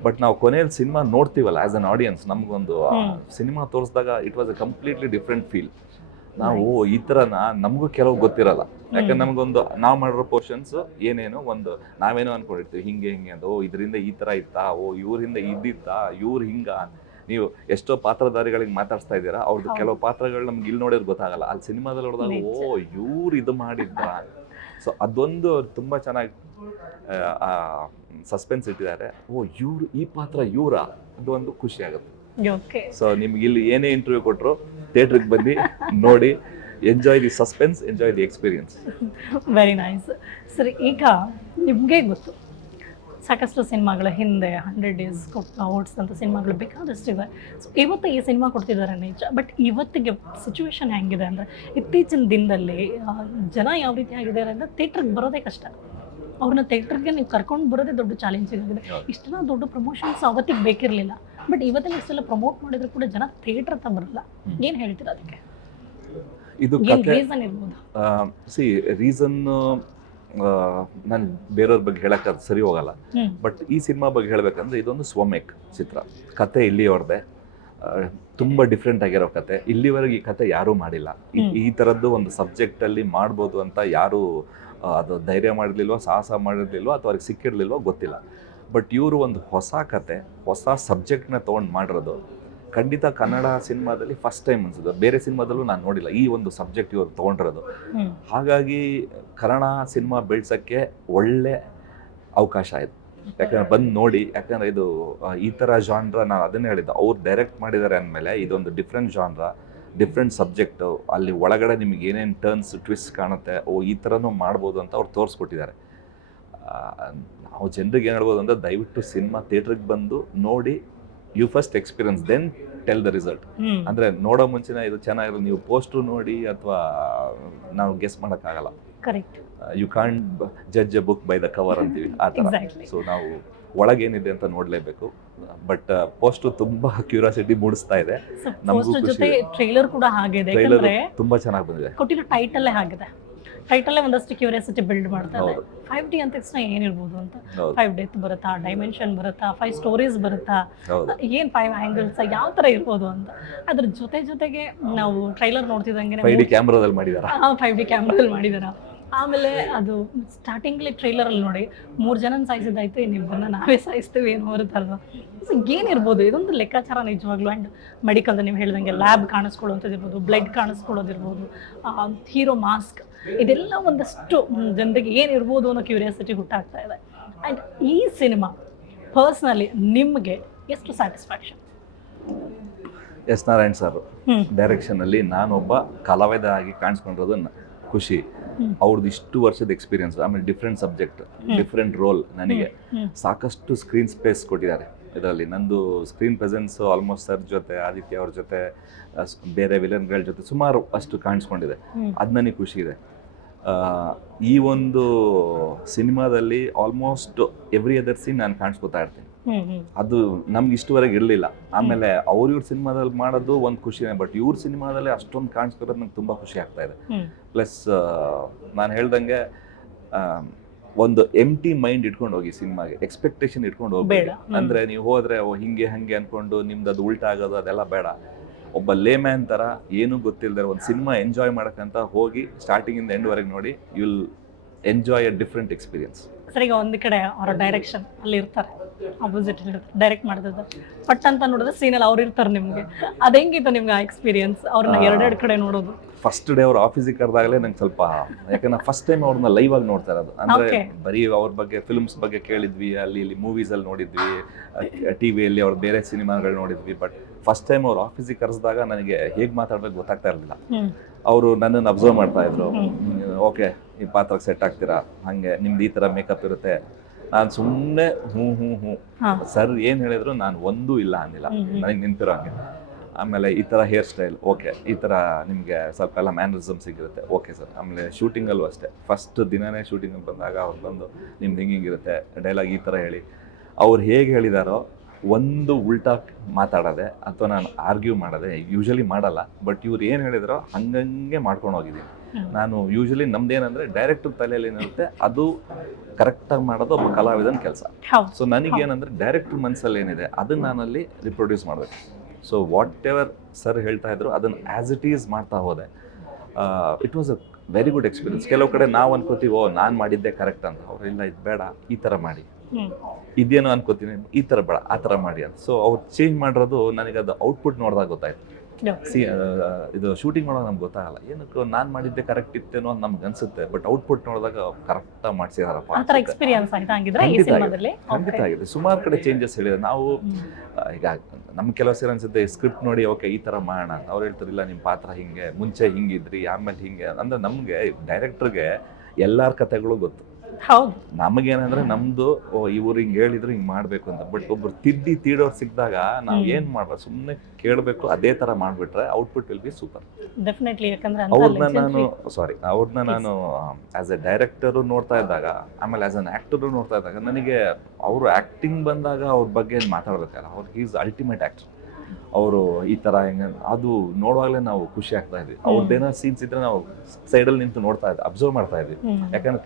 ಬಟ್ ನಾವು ಕೊನೆಯಲ್ಲಿ ಸಿನಿಮಾ ನೋಡ್ತೀವಲ್ಲ ಆಸ್ ಅನ್ ಆಡಿಯನ್ಸ್ ನಮಗೊಂದು. ಸಿನಿಮಾ ತೋರಿಸಿದಾಗ it was a completely different feel ನಾವು ಈ ಥರನ ನಮಗೂ ಕೆಲವು ಗೊತ್ತಿರಲ್ಲ. ಯಾಕಂದ್ರೆ ನಮಗೊಂದು ನಾವು ಮಾಡಿರೋ ಪೋರ್ಷನ್ಸ್ ಏನೇನೋ ಒಂದು ನಾವೇನೋ ಅನ್ಕೊಂಡಿರ್ತೀವಿ. ಹಿಂಗೆ ಹಿಂಗೆ ಅಂತ. ಓ ಇದರಿಂದ ಈ ಥರ ಇತ್ತಾ? ಓ ಇವ್ರಿಂದ ಇದ್ದಿತ್ತಾ? ಇವ್ರು ಹಿಂಗ? ನೀವು ಎಷ್ಟೋ ಪಾತ್ರಧಾರಿಗಳಿಗೆ ಮಾತಾಡ್ತಾ ಇದ್ದೀರಾ ಅವ್ರದ್ದು ಕೆಲವು ಪಾತ್ರಗಳು ನಮ್ಗೆ ಇಲ್ಲಿ ನೋಡಿದ್ರೆ ಗೊತ್ತಾಗಲ್ಲ. ಅಲ್ಲಿ ಸಿನಿಮಾದಲ್ಲಿ ನೋಡಿದಾಗ ಓ ಇವ್ರು ಇದು ಮಾಡಿದ್ದ ಸೊ ಅದೊಂದು ಅವ್ರು ತುಂಬಾ ಚೆನ್ನಾಗಿ ಸಸ್ಪೆನ್ಸ್ ಇಟ್ಟಿದ್ದಾರೆ. ಓ ಇವ್ರು ಈ ಪಾತ್ರ ಇವರ? ಅದು ಒಂದು ಖುಷಿ ಆಗುತ್ತೆ. ಓಕೆ ಸೊ ನಿಮ್ಗೆ ಇಲ್ಲಿ ಏನೇ ಇಂಟರ್ವ್ಯೂ ಕೊಟ್ಟರು ಥಿಯೇಟ್ರಿಗೆ ಬನ್ನಿ ನೋಡಿ enjoy the suspense enjoy the experience very nice ಸರಿ ಈಗ ನಿಮಗೆ ಗೊತ್ತು. ಸಾಕಷ್ಟು ಸಿನಿಮಾಗಳ ಹಿಂದೆ ಹಂಡ್ರೆಡ್ ಡೇಸ್ ಓಡಿಸಿದಂಥ ಸಿನಿಮಾಗಳು ಬೇಕಾದಷ್ಟಿವೆ ಸೊ ಇವತ್ತು ಈ ಸಿನಿಮಾ ಕೊಡ್ತಿದ್ದಾರೆ ನಿಜ ಬಟ್ ಇವತ್ತಿಗೆ ಸಿಚುವೇಶನ್ ಹೆಂಗಿದೆ ಅಂದರೆ ಇತ್ತೀಚಿನ ದಿನದಲ್ಲಿ ಜನ ಯಾವ ರೀತಿ ಆಗಿದ್ದಾರೆ ಅಂದರೆ ಥಿಯೇಟ್ರಿಗೆ ಬರೋದೇ ಕಷ್ಟ. ಅವ್ರನ್ನ ಥಿಯೇಟ್ರಿಗೆ ನೀವು ಕರ್ಕೊಂಡು ಬರೋದೇ ದೊಡ್ಡ ಚಾಲೆಂಜಿಂಗ್ ಆಗಿದೆ. ಇಷ್ಟನ್ನ ಇಷ್ಟೆಲ್ಲ ದೊಡ್ಡ ಪ್ರಮೋಷನ್ಸ್ ಅವತ್ತಿಗೆ ಬೇಕಿರಲಿಲ್ಲ. ಬಟ್ ಇವತ್ತಿನ ಇಷ್ಟೆಲ್ಲ ಪ್ರಮೋಟ್ ಮಾಡಿದ್ರು ಕೂಡ ಜನ ಥಿಯೇಟ್ರ್ ಅಂತ ಬರಲ್ಲ. ಏನು ಹೇಳ್ತೀರಾ ಅದಕ್ಕೆ? ಇದು ರೀಸನ್ ಇರ್ಬೋದು? ಸಿ ರೀಸನ್ ನಾನು ಬೇರೆಯವ್ರ ಬಗ್ಗೆ ಹೇಳಕ್ ಅದು ಸರಿ ಹೋಗಲ್ಲ. ಬಟ್ ಈ ಸಿನಿಮಾ ಬಗ್ಗೆ ಹೇಳ್ಬೇಕಂದ್ರೆ ಇದೊಂದು ಸ್ವಮೇಕ್ ಚಿತ್ರ. ಕತೆ ಇಲ್ಲಿಯವ್ರದ್ದೇ ತುಂಬ ಡಿಫ್ರೆಂಟ್ ಆಗಿರೋ ಕತೆ. ಇಲ್ಲಿವರೆಗೆ ಈ ಕತೆ ಯಾರೂ ಮಾಡಿಲ್ಲ. ಈ- ತರದ್ದು ಥರದ್ದು ಒಂದು ಸಬ್ಜೆಕ್ಟ್ ಅಲ್ಲಿ ಮಾಡ್ಬೋದು ಅಂತ ಯಾರು ಅದು ಧೈರ್ಯ ಮಾಡಿರ್ಲಿಲ್ವೋ ಸಾಹಸ ಮಾಡಿರ್ಲಿಲ್ವೋ ಅಥವಾ ಅವ್ರಿಗೆ ಸಿಕ್ಕಿರ್ಲಿಲ್ವೋ ಗೊತ್ತಿಲ್ಲ. ಬಟ್ ಇವರು ಒಂದು ಹೊಸ ಕತೆ ಹೊಸ ಸಬ್ಜೆಕ್ಟ್ನ ತೊಗೊಂಡು ಮಾಡಿರೋದು ಖಂಡಿತ ಕನ್ನಡ ಸಿನಿಮಾದಲ್ಲಿ ಫಸ್ಟ್ ಟೈಮ್ ಅನ್ಸುತ್ತೆ. ಬೇರೆ ಸಿನಿಮಾದಲ್ಲೂ ನಾನು ನೋಡಿಲ್ಲ. ಈ ಒಂದು ಸಬ್ಜೆಕ್ಟ್ ಇವರು ತಗೊಂಡಿರೋದು. ಹಾಗಾಗಿ ಕನ್ನಡ ಸಿನಿಮಾ ಬೆಳ್ಸಕ್ಕೆ ಒಳ್ಳೆ ಅವಕಾಶ ಆಯ್ತು. ಯಾಕಂದ್ರೆ ಬಂದು ನೋಡಿ ಯಾಕಂದ್ರೆ ಇದು ಈ ಥರ ಜಾನ್ರ ನಾನು ಅದನ್ನೇ ಹೇಳಿದ್ದೆ. ಅವ್ರು ಡೈರೆಕ್ಟ್ ಮಾಡಿದ್ದಾರೆ ಅಂದಮೇಲೆ ಇದೊಂದು ಡಿಫ್ರೆಂಟ್ ಜಾನ್ರ ಡಿಫ್ರೆಂಟ್ ಸಬ್ಜೆಕ್ಟು ಅಲ್ಲಿ ಒಳಗಡೆ ನಿಮಗೆ ಏನೇನು ಟರ್ನ್ಸ್ ಟ್ವಿಸ್ಟ್ ಕಾಣುತ್ತೆ ಓ ಈ ಥರನೂ ಮಾಡ್ಬೋದು ಅಂತ ಅವ್ರು ತೋರಿಸ್ಕೊಟ್ಟಿದ್ದಾರೆ. ನಾವು ಜನರಿಗೆ ಏನು ಹೇಳ್ಬೋದು ಅಂದರೆ ದಯವಿಟ್ಟು ಸಿನಿಮಾ ಥಿಯೇಟ್ರಿಗೆ ಬಂದು ನೋಡಿ you first experience then tell the result ಅಂದ್ರೆ ನೋಡೋ ಮುಂಚಿನ ಇದು ಚೆನ್ನಾಗಿರೋ ನೀವು ಪೋಸ್ಟ್ ನೋಡಿ ಅಥವಾ ನಾವು ಗೆಸ್ ಮಾಡೋಕ್ಕಾಗಲ್ಲ. Correct you can't judge a book by the cover ಅಂತೀವಿ ಆ ಥರ. ಸೊ ನಾವು ಒಳಗೇನಿದೆ ಅಂತ ನೋಡಲೇಬೇಕು. ಬಟ್ ಪೋಸ್ಟ್ ತುಂಬಾ ಕ್ಯೂರಿಯಾಸಿಟಿ ಮೂಡಿಸ್ತಾ ಇದೆ. ನಮಗೂ ಜೊತೆ ಟ್ರೈಲರ್ ಕೂಡ ಹಾಗೆ ಟ್ರೈಲರ್ ಯಾಕಂದ್ರೆ ತುಂಬಾ ಚೆನ್ನಾಗಿ ಬಂದಿದೆ. ಕೊಟ್ಟಿರೋ ಟೈಟಲ್ಲೇ ಆಗಿದೆ ಟೈಟಲ್ಲೇ ಒಂದಷ್ಟು ಕ್ಯೂರಿಯಾಸಿಟಿ ಬಿಲ್ಡ್ ಮಾಡ್ತಾರೆ ಫೈವ್ ಡಿ ಅಂತ ತಕ್ಷಣ ಏನಿರ್ಬೋದು ಅಂತ. ಫೈವ್ ಡೆತ್ ಬರುತ್ತಾ ಡೈಮೆನ್ಷನ್ ಬರುತ್ತಾ ಫೈವ್ ಸ್ಟೋರೀಸ್ ಬರುತ್ತಾ ಏನು ಏನ್ ಫೈವ್ ಆಂಗಲ್ಸ್ ಯಾವ ತರ ಇರ್ಬೋದು ಅಂತ. ಅದ್ರ ಜೊತೆ ಜೊತೆಗೆ ನಾವು ಟ್ರೈಲರ್ ನೋಡ್ತಿದ್ದಂಗೆ ಫೈವ್ ಡಿ ಕ್ಯಾಮ್ರಾದಲ್ಲಿ ಮಾಡಿದಾರ. ಫೈವ್ ಡಿ ಕ್ಯಾಮ್ರಾದಲ್ಲಿ ಮಾಡಿದಾರ. ಆಮೇಲೆ ಅದು ಸ್ಟಾರ್ಟಿಂಗ್ಲಿ ಟ್ರೈಲರಲ್ಲಿ ನೋಡಿ ಮೂರು ಜನ ಸಾಯಿಸಿದಾಯ್ತು ಇಬ್ಬರನ್ನ ನಾವೇ ಸಾಯಿಸ್ತೀವಿ ಏನು ಹೊರತಲ್ವಾ ಸೊ ಏನಿರ್ಬೋದು ಇದೊಂದು ಲೆಕ್ಕಾಚಾರ ನಿಜವಾಗ್ಲೂ ಆ್ಯಂಡ್ ಮೆಡಿಕಲ್ ನೀವು ಹೇಳ್ದಂಗೆ ಲ್ಯಾಬ್ ಕಾಣಿಸ್ಕೊಳ್ಳೋಂಥದ್ದಿರ್ಬೋದು ಬ್ಲಡ್ ಕಾಣಿಸ್ಕೊಳ್ಳೋದಿರ್ಬೋದು ಹೀರೋ ಮಾಸ್ಕ್ ಇದೆಲ್ಲ ಒಂದಷ್ಟು ಜನರಿಗೆ ಏನಿರ್ಬೋದು ಅನ್ನೋ ಕ್ಯೂರಿಯಾಸಿಟಿ ಹುಟ್ಟಾಗ್ತಾ ಇದೆ. ಆ್ಯಂಡ್ ಈ ಸಿನಿಮಾ ಪರ್ಸ್ನಲಿ ನಿಮಗೆ ಎಷ್ಟು ಸ್ಯಾಟಿಸ್ಫ್ಯಾಕ್ಷನ್ ಎಸ್ ನಾರಾಯಣ್ ಸರ್ ಡೈರೆಕ್ಷನಲ್ಲಿ ಡೈರೆಕ್ಷನ್ ಅಲ್ಲಿ ನಾನೊಬ್ಬ ಕಲಾವಿದ ಆಗಿ ಕಾಣಿಸ್ಕೊಂಡಿರೋದು ಖುಷಿ. ಅವ್ರದ್ದು ಇಷ್ಟು ವರ್ಷದ ಎಕ್ಸ್ಪೀರಿಯನ್ಸ್ ಆಮೇಲೆ ಡಿಫ್ರೆಂಟ್ ಸಬ್ಜೆಕ್ಟ್ ಡಿಫ್ರೆಂಟ್ ರೋಲ್ ನನಗೆ. ಸಾಕಷ್ಟು ಸ್ಕ್ರೀನ್ ಸ್ಪೇಸ್ ಕೊಟ್ಟಿದ್ದಾರೆ ಇದರಲ್ಲಿ. ನಂದು ಸ್ಕ್ರೀನ್ ಪ್ರೆಸೆನ್ಸ್ ಆಲ್ಮೋಸ್ಟ್ ಸರ್ ಜೊತೆ ಆದಿತ್ಯ ಅವ್ರ ಜೊತೆ ಬೇರೆ ವಿಲನ್ಗಳ ಜೊತೆ ಸುಮಾರು ಅಷ್ಟು ಕಾಣಿಸ್ಕೊಂಡಿದೆ. ಅದು ನನಗೆ ಖುಷಿ ಇದೆ. ಈ ಒಂದು ಸಿನಿಮಾದಲ್ಲಿ ಆಲ್ಮೋಸ್ಟ್ ಎವ್ರಿ ಅದರ್ ಸೀನ್ ನಾನು ಕಾಣಿಸ್ಕೊತಾ ಇರ್ತೀನಿ. ಅದು ನಮ್ಗೆ ಇಷ್ಟುವರೆಗೆ ಇರಲಿಲ್ಲ. ಆಮೇಲೆ ಅವ್ರ ಇವ್ರ ಸಿನಿಮಾದಲ್ಲಿ ಮಾಡೋದು ಒಂದು ಖುಷಿನೇ ಬಟ್ ಇವ್ರ ಸಿನಿಮಾದಲ್ಲಿ ಅಷ್ಟೊಂದು ಕಾಣಿಸ್ಕೊಳ್ಳೋದು ನಂಗೆ ತುಂಬ ಖುಷಿ ಆಗ್ತಾ ಇದೆ. ಪ್ಲಸ್ ನಾನು ಹೇಳ್ದಂಗೆ ಆ, ಒಂದು ಎಂ ಟಿ ಮೈಂಡ್ ಇಟ್ಕೊಂಡು ಹೋಗಿ ಸಿನಿಮಾಗೆ ಎಕ್ಸ್ಪೆಕ್ಟೇಷನ್ ಇಟ್ಕೊಂಡು ಹೋಗ್ಬೇಡ ಅಂದ್ರೆ ನೀವು ಹೋದ್ರೆ ಓ ಹಿಂಗೆ ಹಂಗೆ ಅನ್ಕೊಂಡು ನಿಮ್ದು ಅದು ಉಲ್ಟಾ ಆಗೋದು ಅದೆಲ್ಲ ಬೇಡ. ಒಬ್ಬ ಲೇಮ್ಯಾನ್ ತರ ಏನು ಗೊತ್ತಿಲ್ಲದೆ ಒಂದು ಸಿನಿಮಾ ಎಂಜಾಯ್ ಮಾಡೋಕ್ಕಂತ ಹೋಗಿ ಸ್ಟಾರ್ಟಿಂಗ್ ಇಂದ ಎಂಡ್ ವರೆಗೆ ನೋಡಿ you will enjoy a different experience sir ಈಗ ಒಂದ್ ಕಡೆ ಅವರ ಡೈರೆಕ್ಷನ್ ಅಲ್ಲಿ ಇರ್ತಾರೆ ಅಪೋಸಿಟ್ ಡೈರೆಕ್ಟ್ ಮಾಡಿದ್ರೆ ಪಟ್ ಅಂತ ನೋಡಿದ್ರೆ ಸೀನಲ್ಲಿ ಅವ್ರು ಇರ್ತಾರೆ ನಿಮ್ಗೆ. ಅದು ಹೆಂಗಿತ್ತು ನಿಮ್ಗೆ ಆ ಎಕ್ಸ್ಪೀರಿಯನ್ಸ್ ಅವ್ರನ್ನ. ಎರಡೆರಡು ಕಡೆ ನೋಡೋದು. ಫಸ್ಟ್ ಡೇ ಅವ್ರ ಆಫೀಸಿಗೆ ಕರೆದಾಗಲೇ ನಂಗೆ ಸ್ವಲ್ಪ ಯಾಕಂದ್ರೆ ಫಸ್ಟ್ ಟೈಮ್ ಅವ್ರನ್ನ ಲೈವ್ ಆಗಿ ನೋಡ್ತಾ ಇರೋದು. ಅಂದ್ರೆ. ಬರೀ ಅವ್ರ ಬಗ್ಗೆ ಫಿಲ್ಮ್ಸ್ ಬಗ್ಗೆ ಕೇಳಿದ್ವಿ ಅಲ್ಲಿ ಇಲ್ಲಿ ಮೂವೀಸ್ ಅಲ್ಲಿ ನೋಡಿದ್ವಿ ಟಿವಿಯಲ್ಲಿ ಅವ್ರ ಬೇರೆ ಸಿನಿಮಾಗಳು ನೋಡಿದ್ವಿ. ಬಟ್ ಫಸ್ಟ್ ಟೈಮ್ ಅವ್ರ ಆಫೀಸಿಗೆ ಕರೆಸಿದಾಗ ನನಗೆ ಹೇಗೆ ಮಾತಾಡ್ಬೇಕು ಗೊತ್ತಾಗ್ತಾ ಇರಲಿಲ್ಲ. ಅವರು ನನ್ನನ್ನು ಅಬ್ಸರ್ವ್ ಮಾಡ್ತಾ ಇದ್ರು. ಓಕೆ ಈ ಪಾತ್ರಕ್ಕೆ ಸೆಟ್ ಆಗ್ತೀರಾ? ಹಾಗೆ ನಿಮ್ದು ಈ ಥರ ಮೇಕಪ್ ಇರುತ್ತೆ. ನಾನು ಸುಮ್ಮನೆ ಹ್ಞೂ ಹ್ಞೂ ಹ್ಞೂ. ಸರ್ ಏನು ಹೇಳಿದ್ರು ನಾನು ಒಂದೂ ಇಲ್ಲ ಅಂದಿಲ್ಲ. ನನಗೆ ನಿಂತಿರೋ ಹಂಗೆ. ಆಮೇಲೆ ಈ ಥರ ಹೇರ್ ಸ್ಟೈಲ್ ಓಕೆ ಈ ಥರ ನಿಮಗೆ ಸ್ವಲ್ಪ ಎಲ್ಲ ಮ್ಯಾನರಿಸಮ್ ಸಿಗಿರುತ್ತೆ. ಓಕೆ ಸರ್ ಆಮೇಲೆ ಶೂಟಿಂಗಲ್ಲೂ ಅಷ್ಟೇ. ಫಸ್ಟ್ ದಿನನೇ ಶೂಟಿಂಗಲ್ಲಿ ಬಂದಾಗ ಅವ್ರು ಬಂದು ನಿಮ್ದು ಹಿಂಗೆ ಹಿಂಗಿರುತ್ತೆ ಡೈಲಾಗ್ ಈ ಥರ ಹೇಳಿ. ಅವ್ರು ಹೇಗೆ ಹೇಳಿದಾರೋ ಒಂದು ಉಲ್ಟಾ ಮಾತಾಡೋದೆ ಅಥವಾ ನಾನು ಆರ್ಗ್ಯೂ ಮಾಡೋದೆ ಯೂಶಲಿ ಮಾಡಲ್ಲ ಬಟ್ ಇವ್ರು ಏನು ಹೇಳಿದಾರೋ ಹಂಗಂಗೆ ಮಾಡ್ಕೊಂಡು ಹೋಗಿದ್ದೀನಿ. ನಾನು ಯೂಶಲಿ ನಮ್ದೇನಂದ್ರೆ ಡೈರೆಕ್ಟರ್ ತಲೆಯಲ್ಲಿ ಏನಿರುತ್ತೆ ಅದು ಕರೆಕ್ಟಾಗಿ ಮಾಡೋದು ಒಬ್ಬ ಕಲಾವಿದನ ಕೆಲಸ. ಹೌದು. ನನಗೆ ಏನಂದ್ರೆ ಡೈರೆಕ್ಟರ್ ಮನಸ್ಸಲ್ಲಿ ಏನಿದೆ ಅದನ್ನ ನಾನಲ್ಲಿ ರಿಪ್ರೊಡ್ಯೂಸ್ ಮಾಡಬೇಕು. ಸೊ ವಾಟ್ ಎವರ್ ಸರ್ ಹೇಳ್ತಾ ಇದ್ರು ಅದನ್ನ ಆಸ್ ಇಟ್ ಈಸ್ ಮಾಡ್ತಾ ಹೋದೆ. It was a very good experience ಕೆಲವು ಕಡೆ ನಾವು ಅನ್ಕೋತೀವಿ ಓ ನಾನು ಮಾಡಿದ್ದೆ ಕರೆಕ್ಟ್ ಅಂತ. ಅವ್ರು ಇಲ್ಲ ಇದು ಬೇಡ ಈ ಥರ ಮಾಡಿ. ಇದೇನೋ ಅನ್ಕೋತೀನಿ ಈ ಥರ ಬೇಡ ಆ ಥರ ಮಾಡಿ ಅಂತ. ಸೊ ಅವ್ರು ಚೇಂಜ್ ಮಾಡಿರೋದು ನನಗೆ ಅದು ಔಟ್ಪುಟ್ ನೋಡಿದಾಗ ಗೊತ್ತಾಯ್ತು. ಸಿ ಇದು ಶೂಟಿಂಗ್ ಮಾಡೋದು ನಮ್ಗೆ ಗೊತ್ತಾಗಲ್ಲ. ಏನಕ್ಕೆ ನಾನು ಮಾಡಿದ್ದೆ ಕರೆಕ್ಟ್ ಇತ್ತೇನೋ ಅಂತ ನಮ್ಗೆ ಅನ್ಸುತ್ತೆ. ಬಟ್ ಔಟ್ಪುಟ್ ನೋಡಿದಾಗ ಕರೆಕ್ಟಾಗಿ ಮಾಡ್ಸಿದಾರಪ್ಪ ಆ ತರ ಎಕ್ಸ್ಪೀರಿಯನ್ಸ್ ಆಯ್ತಾ ಹಂಗಿದ್ರೆ ಈ ಖಂಡಿತ ಸಿನಿಮಾದಲ್ಲಿ? ಖಂಡಿತ ಆಗಿದೆ. ಸುಮಾರು ಕಡೆ ಚೇಂಜಸ್ ಹೇಳಿದೆ ನಾವು ಈಗ ನಮ್ಗೆ ಕೆಲವು ಸರಿ ಅನ್ಸುತ್ತೆ ಸ್ಕ್ರಿಪ್ಟ್ ನೋಡಿ ಓಕೆ ಈ ತರ ಮಾಡೋಣ ಅಂತ. ಅವ್ರು ಹೇಳ್ತಾರಿಲ್ಲ ನಿಮ್ಮ ಪಾತ್ರ ಹಿಂಗೆ ಮುಂಚೆ ಹಿಂಗಿದ್ರಿ ಆಮೇಲೆ ಹಿಂಗೆ ಅಂದ್ರೆ ನಮಗೆ ಡೈರೆಕ್ಟರ್ಗೆ ಎಲ್ಲರ ಕಥೆಗಳು ಗೊತ್ತು. ಹೌದು. ನಮಗೇನಂದ್ರೆ ನಮ್ದು ಇವ್ರು ಹಿಂಗ್ ಹೇಳಿದ್ರು ಹಿಂಗ್ ಮಾಡ್ಬೇಕು ಅಂತ. ಬಟ್ ಒಬ್ರು ತಿದ್ದಿ ತೀಡೋರ್ ಸಿಕ್ಕಿದಾಗ ನಾವ್ ಏನ್ ಮಾಡ್ಬ ಸುಮ್ನೆ ಕೇಳ್ಬೇಕು ಅದೇ ತರ ಮಾಡ್ಬಿಟ್ರೆ output will be super definitely ಯಾಕಂದ್ರೆ ಅವ್ರನ್ನ ನಾನು ಸಾರಿ ಅವ್ರನ್ನ ನಾನು ಆಸ್ ಎ ಡೈರೆಕ್ಟರ್ ನೋಡ್ತಾ ಇದ್ದಾಗ ಆಮೇಲೆ ಆಸ್ ಅನ್ ಆಕ್ಟರ್ ನೋಡ್ತಾ ಇದ್ದಾಗ ನನಗೆ ಅವರು ಆಕ್ಟಿಂಗ್ ಬಂದಾಗ ಅವ್ರ ಬಗ್ಗೆ ಮಾತಾಡ್ಬೇಕಲ್ಲ ಅವ್ರು ಈಸ್ ಅಲ್ಟಿಮೇಟ್ ಆಕ್ಟರ್ ಅವರು ಈ ತರ ಹೆಂಗ ಅದು ನೋಡುವಾಗಲೇ ನಾವು ಖುಷಿ ಆಗ್ತಾ ಇದ್ವಿ. ಅವ್ರದ್ದೇನೋ ಸೀನ್ಸ್ ಇದ್ರೆ ನಾವು ಸೈಡಲ್ಲಿ ನಿಂತು ನೋಡ್ತಾ ಇದ್ವಿ ಅಬ್ಸರ್ವ್ ಮಾಡ್ತಾ ಇದ್ವಿ. ಯಾಕಂದ್ರೆ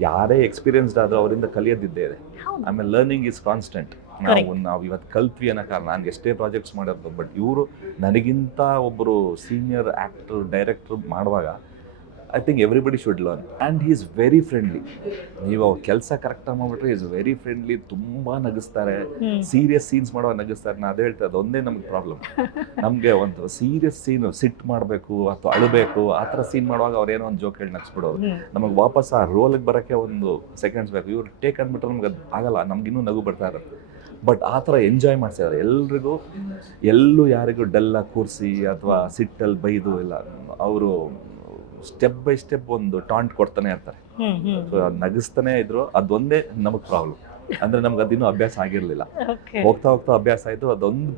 ಯಾರೇ ಎಕ್ಸ್ಪೀರಿಯನ್ಸ್ಡ್ ಆದ್ರೂ ಅವರಿಂದ ಕಲಿಯೋದಿದ್ದೇ ಇದೆ. ಆಮೇಲೆ ಲರ್ನಿಂಗ್ ಇಸ್ ಕಾನ್ಸ್ಟೆಂಟ್ ನಾವು ನಾವು ಇವತ್ತು ಕಲ್ತ್ವಿ ಅನ್ನೋ ಕಾರಣ ನಾನು ಎಷ್ಟೇ ಪ್ರಾಜೆಕ್ಟ್ಸ್ ಮಾಡಿರೋದು ಬಟ್ ಇವರು ನನಗಿಂತ ಒಬ್ಬರು ಸೀನಿಯರ್ ಆ್ಯಕ್ಟರ್ ಡೈರೆಕ್ಟರ್ ಮಾಡುವಾಗ I think everybody should learn and he is very friendly ನೀವು ಅವ್ರ ಕೆಲಸ ಕರೆಕ್ಟಾಗಿ ಮಾಡಿಬಿಟ್ರೆ ಇಸ್ ವೆರಿ ಫ್ರೆಂಡ್ಲಿ ತುಂಬ ನಗಿಸ್ತಾರೆ. ಸೀರಿಯಸ್ ಸೀನ್ಸ್ ಮಾಡುವಾಗ ನಗಿಸ್ತಾರೆ. ನಾನು ಅದೇ ಹೇಳ್ತಾ ಅದೊಂದೇ ಒಂದೇ ನಮಗೆ ಪ್ರಾಬ್ಲಮ್ ನಮಗೆ ಒಂದು ಸೀರಿಯಸ್ ಸೀನ್ ಸಿಟ್ ಮಾಡಬೇಕು ಅಥವಾ ಅಳಬೇಕು ಆ ಥರ ಸೀನ್ ಮಾಡುವಾಗ ಅವ್ರೇನೋ ಒಂದು ಜೋಕ್ ಹೇಳಿ ನಗಿಸ್ಬಿಡೋರು. ನಮಗೆ ವಾಪಸ್ ಆ ರೋಲಿಗೆ ಬರೋಕ್ಕೆ ಒಂದು ಸೆಕೆಂಡ್ಸ್ ಬೇಕು. ಇವ್ರು ಟೇಕ್ ಅಂದ್ಬಿಟ್ರೆ ನಮ್ಗೆ ಅದು ಆಗಲ್ಲ ನಮ್ಗೆ ಇನ್ನೂ ನಗು ಬರ್ತಾ ಇರುತ್ತೆ. ಬಟ್ ಆ ಥರ ಎಂಜಾಯ್ ಮಾಡ್ಸಿದ್ದಾರೆ ಎಲ್ರಿಗೂ ಎಲ್ಲೂ ಯಾರಿಗೂ ಡಲ್ಲ ಕೂರಿಸಿ ಅಥವಾ ಸಿಟ್ಟಲ್ಲಿ ಬೈದು ಇಲ್ಲ ಅವರು ಸ್ಟೆಪ್ ಬೈ ಸ್ಟೆಪ್ ಒಂದು ಟಾಂಟ್ ಕೊಡ್ತಾನೆ ಇರ್ತಾರೆ ಸೊ ನಗಿಸ್ತಾನೆ ಇದ್ರು ಅದೊಂದೇ ನಮಗೆ ಪ್ರಾಬ್ಲಮ್ ಅಂದ್ರೆ ನಮ್ಗೆ ಅದಿನ್ನೂ ಅಭ್ಯಾಸ ಆಗಿರ್ಲಿಲ್ಲ. ಹೋಗ್ತಾ ಹೋಗ್ತಾ ಅಭ್ಯಾಸ ಆಯ್ತು ಅದೊಂದು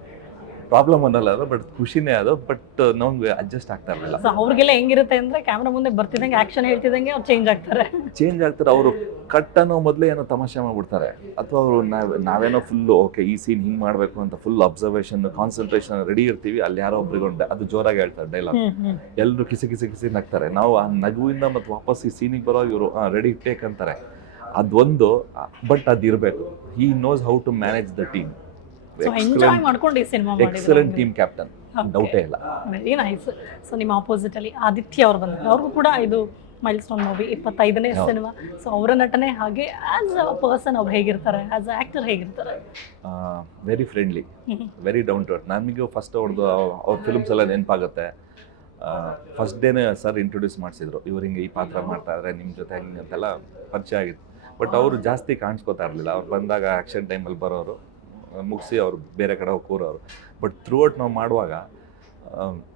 ಪ್ರಾಬ್ಲಮ್ ಅನ್ನಲ್ಲ ಅದು ಬಟ್ ಖುಷಿನೇ ಅದು ಬಟ್ ನಮ್ಗೆ ಅಡ್ಜಸ್ಟ್ ಆಗ್ತಾ ಇರಲಿಲ್ಲ. ಸೊ ಅವ್ರಿಗೆಲ್ಲ ಹೆಂಗಿರುತ್ತೆ ಅಂದ್ರೆ ಕ್ಯಾಮ್ರಾ ಮುಂದೆ ಬರ್ತಿದಂಗೆ ಆಕ್ಷನ್ ಹೇಳ್ತಿದಂಗೆ ಅವ್ರು ಚೇಂಜ್ ಆಗ್ತಾರೆ. ಚೇಂಜ್ ಆಗ್ತಾರೆ ಅವರು ಕಟ್ ಅನ್ನೋ ಮೊದಲೇ ಏನೋ ತಮಾಷೆ ಮಾಡ್ಬಿಡ್ತಾರೆ. ಅಥವಾ ಅವರು ನಾವ್ ನಾವೇನೋ ಫುಲ್ ಓಕೆ ಈ ಸೀನ್ ಹಿಂಗ್ ಮಾಡ್ಬೇಕು ಅಂತ ಫುಲ್ ಅಬ್ಸರ್ವೇಷನ್ ಕಾನ್ಸಂಟ್ರೇಷನ್ ರೆಡಿ ಇರ್ತೀವಿ ಅಲ್ಲಿ ಯಾರೋ ಒಬ್ರಿಗೊಂಡೆ ಅದು ಜೋರಾಗಿ ಹೇಳ್ತಾರೆ ಡೈಲಾಗ್ ಎಲ್ಲರೂ ಕಿಸಿ ಕಿಸಿ ಕಿಸಿ ನಗ್ತಾರೆ. ನಾವು ಆ ನಗುವಿಂದ ಮತ್ತೆ ವಾಪಸ್ ಈ ಸೀನಿಗೆ ಬರೋ ಇವರು ರೆಡಿ ಟೇಕ್ ಅಂತಾರೆ. ಅದೊಂದು but ಅದಿರಬೇಕು he knows how to manage the team so enjoy ಮಾಡ್ಕೊಂಡು ಈ ಸಿನಿಮಾ ಎಕ್ಸಲೆಂಟ್ ಟೀಮ್ ಕ್ಯಾಪ್ಟನ್ ಡೌಟೇ ಇಲ್ಲ. ವೆರಿ ನೈಸ್ ಸೊ ನಿಮ್ಮ ಆಪೋಸಿಟ್ ಅಲ್ಲಿ ಆದಿತ್ಯ ಅವ್ರು ಬಂದಿದ್ದಾರೆ ಅವ್ರಿಗೂ ಕೂಡ ಇದು ಮೈಲ್ ಸ್ಟೋನ್ ಮೂವಿ ಇಪ್ಪತ್ತೈದನೇ. ಸಿನಿಮಾ ಸೊ ಅವರ ನಟನೆ ಹಾಗೆ ಆಸ್ ಅ ಪರ್ಸನ್ ಅವ್ರು ಹೇಗಿರ್ತಾರೆ ಆಸ್ ಅ ಆಕ್ಟರ್ ಹೇಗಿರ್ತಾರೆ? Very friendly very down to earth ನಮಗೂ ಫಸ್ಟ್ ಅವ್ರದ್ದು ಅವ್ರ ಫಿಲ್ಮ್ಸ್ ಎಲ್ಲ ನೆನಪಾಗುತ್ತೆ. ಫಸ್ಟ್ ಡೇನೇ ಸರ್ ಇಂಟ್ರೊಡ್ಯೂಸ್ ಮಾಡಿಸಿದ್ರು. ಇವ್ರು ಹಿಂಗೆ ಈ ಪಾತ್ರ ಮಾಡ್ತಾ ಇದ್ರೆ ನಿಮ್ಮ ಜೊತೆ ಹಿಂಗೆ ಅಂತೆಲ್ಲ ಪರಿಚಯ ಆಗಿತ್ತು. ಬಟ್ ಅವರು ಜಾಸ್ತಿ ಕಾಣಿಸ್ಕೋತಾ ಇರಲಿಲ್ಲ. ಅವ್ರು ಬಂದಾಗ ಆ್ಯಕ್ಷನ್ ಟೈಮಲ್ಲಿ ಬರೋರು. ಮುಗಿಸಿ ಅವರು ಬೇರೆ ಕಡೆ ಹೋಗಿ ಅವರು ಬಟ್ ಥ್ರೂ ಔಟ್ ನಾವು ಮಾಡುವಾಗ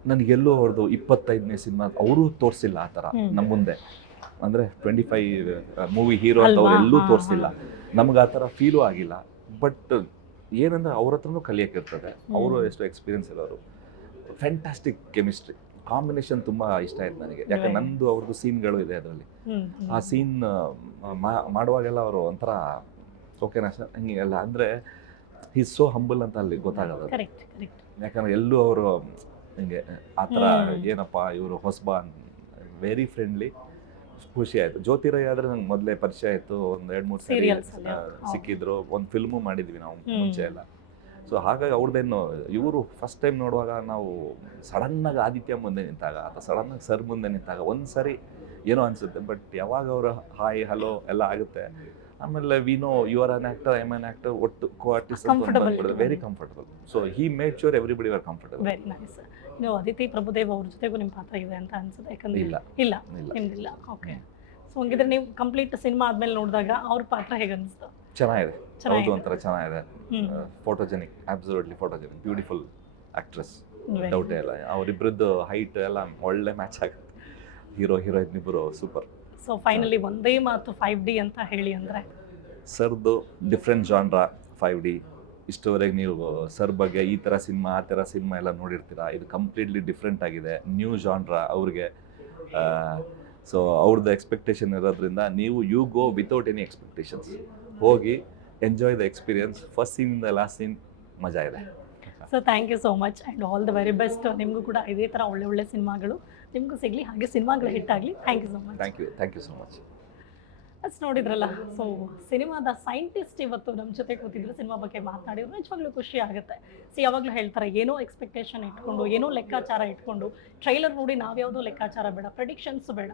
ನನಗೆಲ್ಲೂ ಅವ್ರದ್ದು ಇಪ್ಪತ್ತೈದನೇ ಸಿನಿಮಾ ಅವರು ತೋರಿಸಿಲ್ಲ ಆ ಥರ. ನಮ್ಮ ಮುಂದೆ. ಅಂದ್ರೆ ಟ್ವೆಂಟಿ ಫೈವ್ ಮೂವಿ ಹೀರೋ ಅಂತ ಎಲ್ಲೂ ತೋರಿಸಿಲ್ಲ. ನಮ್ಗೆ ಆ ಥರ ಫೀಲು ಆಗಿಲ್ಲ. ಬಟ್ ಏನಂದ್ರೆ ಅವ್ರ ಕಲಿಯಕ್ಕೆ ಇರ್ತದೆ. ಅವರು ಎಷ್ಟು ಎಕ್ಸ್ಪೀರಿಯನ್ಸ್ ಇರೋರು. ಫ್ಯಾಂಟಾಸ್ಟಿಕ್ ಕೆಮಿಸ್ಟ್ರಿ ಕಾಂಬಿನೇಷನ್ ತುಂಬಾ ಇಷ್ಟ ಆಯ್ತು ನನಗೆ. ಯಾಕಂದ್ರೆ Right. ನಂದು ಅವ್ರದ್ದು ಸೀನ್ಗಳು ಇದೆ ಅದರಲ್ಲಿ. ಆ ಸೀನ್ ಮಾಡುವಾಗೆಲ್ಲ ಅವರು ಒಂಥರ ಓಕೆನಾ ಸರ್ ಹಂಗೆ ಅಂದರೆ ಈಸ್ ಸೋ ಹಂಬಲ್ ಅಂತ ಅಲ್ಲಿ ಕರೆಕ್ಟ್ ಕರೆಕ್ಟ್ ಯಾಕಂದ್ರೆ ಎಲ್ಲೂ ಅವರು ಹಿಂಗೆ ಆ ಥರ. ಏನಪ್ಪ ಇವರು ಹೊಸಬ ವೆರಿ ಫ್ರೆಂಡ್ಲಿ ಖುಷಿ ಆಯಿತು. ಜ್ಯೋತಿರಾಯ್ ಆದರೆ ನಂಗೆ ಮೊದಲೇ ಪರಿಚಯ ಆಯಿತು. ಒಂದು ಎರಡು ಮೂರು ಸರಿ. ಸಿಕ್ಕಿದ್ರು. ಒಂದು ಫಿಲ್ಮು ಮಾಡಿದ್ವಿ ನಾವು ಮುಂಚೆ ಎಲ್ಲ. ಸೊ ಹಾಗಾಗಿ ಅವ್ರದ್ದೇನು ಇವರು ಫಸ್ಟ್ ಟೈಮ್ ನೋಡುವಾಗ ನಾವು ಸಡನ್ನಾಗಿ ಆದಿತ್ಯ ಮುಂದೆ ನಿಂತಾಗ ಅಥವಾ ಸಡನ್ನಾಗಿ ಸರ್ ಮುಂದೆ ನಿಂತಾಗ ಒಂದು ಸರಿ ಏನೋ ಅನ್ಸುತ್ತೆ. ಬಟ್ ಯಾವಾಗ ಅವರು ಹಾಯ್ ಹಲೋ ಎಲ್ಲ ಆಗುತ್ತೆ. ಆಮೇಲೆ we know you are an actor I an actor ಒಟ್ಟು co artist comfortable very comfortable so he made sure everybody are comfortable very nice ನೀವು ಅದಿತಿ ಪ್ರಭುದೇವ್ ಅವ್ರ ಜೊತೆಗೂ ನಿಮ್ಮ ಪಾತ್ರ ಇದೆ ಅಂತ ಅನ್ಸುತ್ತೆ ಯಾಕಂದ್ರೆ ಇಲ್ಲ. ಇಲ್ಲ ನಿಮ್ದಿಲ್ಲ. ಓಕೆ ಸೊ ಹಂಗಿದ್ರೆ ನೀವು ಕಂಪ್ಲೀಟ್ ಸಿನಿಮಾ ಆದ್ಮೇಲೆ ನೋಡಿದಾಗ ಅವ್ರ ಪಾತ್ರ ಹೇಗೆ ಅನಿಸ್ತು ಚೆನ್ನಾಗಿದೆ. ಹೌದು ಒಂಥರ ಚೆನ್ನಾಗಿದೆ. Photogenic absolutely photogenic beautiful actress doubt ಡೌಟೇ ಇಲ್ಲ. ಅವರಿಬ್ಬರದ್ದು ಹೈಟ್ ಎಲ್ಲ ಒಳ್ಳೆ ಮ್ಯಾಚ್ ಆಗುತ್ತೆ. ಹೀರೋ ಹೀರೋಯಿನ್ ಇಬ್ಬರು ಸೂಪರ್ ಸೊ ಫೈನಲಿ ಒಂದೇ ಮಾತು ಫೈವ್ ಡಿ ಅಂತ ಹೇಳಿ ಅಂದ್ರೆ? ಸರ್ದು ಡಿಫ್ರೆಂಟ್ ಜಾನ್ರ ಫೈವ್ ಡಿ ಇಷ್ಟುವರೆಗೆ ನೀವು ಸರ್ ಬಗ್ಗೆ ಈ ಥರ ಸಿನಿಮಾ ಆ ಥರ ಸಿನಿಮಾ ಎಲ್ಲ ನೋಡಿರ್ತೀರಾ? ಇದು ಕಂಪ್ಲೀಟ್ಲಿ ಡಿಫ್ರೆಂಟ್ ಆಗಿದೆ. ನ್ಯೂ ಜಾನ್ರ ಅವ್ರಿಗೆ. ಸೊ ಅವ್ರದ್ದು ಎಕ್ಸ್ಪೆಕ್ಟೇಷನ್ ಇರೋದ್ರಿಂದ ನೀವು you go without any expectations ಹೋಗಿ ಎಂಜಾಯ್ ದ ಎಕ್ಸ್ಪೀರಿಯನ್ಸ್ ಫಸ್ಟ್ ಸೀನಿಂದ ಲಾಸ್ಟ್ ಸೀನ್ ಮಜಾ ಇದೆ. So thank you so much and all the very best ನಿಮಗೂ ಕೂಡ ಇದೇ ಥರ ಒಳ್ಳೆ ಒಳ್ಳೆ ಸಿನಿಮಾಗಳು. ನಿಮಗೂ ಸಿಗಲಿ ಹಾಗೆ ಸಿನಿಮಾಗಳು ಹಿಟ್ ಆಗಲಿ. Thank you so much thank you thank you so much ಅಷ್ಟು ನೋಡಿದ್ರಲ್ಲ ಸೊ ಸಿನಿಮಾದ ಸೈಂಟಿಸ್ಟ್ ಇವತ್ತು ನಮ್ಮ ಜೊತೆ ಕೂತಿದ್ರು ಸಿನಿಮಾ ಬಗ್ಗೆ ಮಾತನಾಡಿದ್ರು ನಿಜವಾಗ್ಲೂ ಖುಷಿ ಆಗುತ್ತೆ. ಸೊ ಯಾವಾಗಲೂ ಹೇಳ್ತಾರೆ ಏನೋ ಎಕ್ಸ್ಪೆಕ್ಟೇಷನ್ ಇಟ್ಕೊಂಡು ಏನೋ ಲೆಕ್ಕಾಚಾರ ಇಟ್ಕೊಂಡು ಟ್ರೈಲರ್ ನೋಡಿ ನಾವ್ಯಾವುದೋ ಲೆಕ್ಕಾಚಾರ ಬೇಡ ಪ್ರೆಡಿಕ್ಷನ್ಸ್ ಬೇಡ.